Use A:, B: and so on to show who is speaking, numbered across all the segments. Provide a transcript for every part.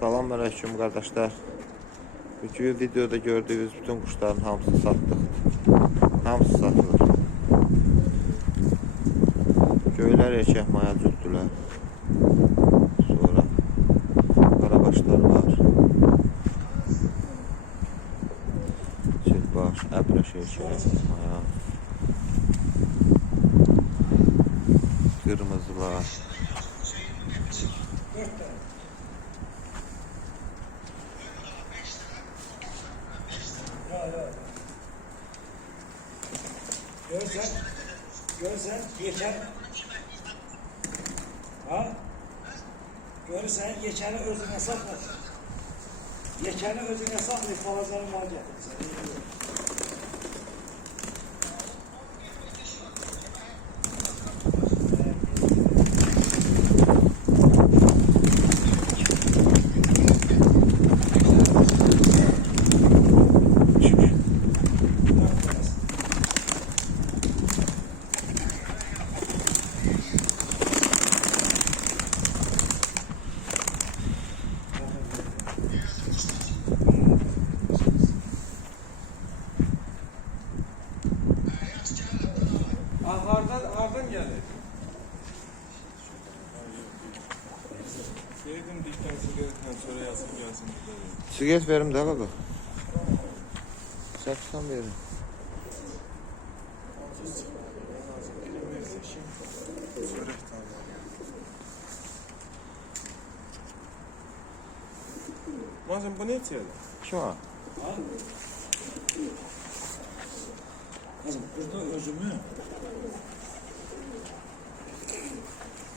A: Selamünaleyküm kardeşler. Bugün videoda gördüğünüz bütün kuşların hamısı sattık. Hamısı satılır. Göyler erkek maya. Sonra karabaşlar var. Çift var. Əbrəş erkek maya. Kırmızılar.
B: Görsen, görsen geçer. Ha? Görürsen geçeni özüne sakla. Geçeni özüne sakla, palazanı mal getir.
C: Ağlardan ağırdan gelir. Dedim dikten sigaretten sonra yazın gelsin.
A: Sigaret verim de baba. Saksan verin.
C: Mazlum bu
B: Kızım burada özümü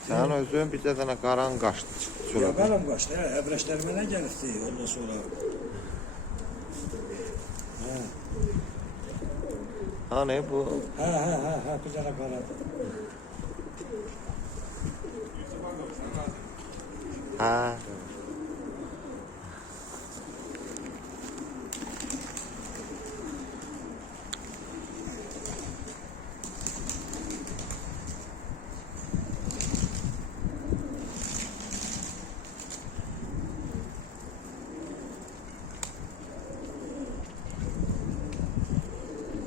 A: Sen özün bir de dana qaran qaçdı çıxdı çölə.
B: yakarım kaçtı. Ya, ebreşlerime ne gelirdi ondan sonra. Ha,
A: Hani bu
B: ha, ha, ha, ha, güzel karadı.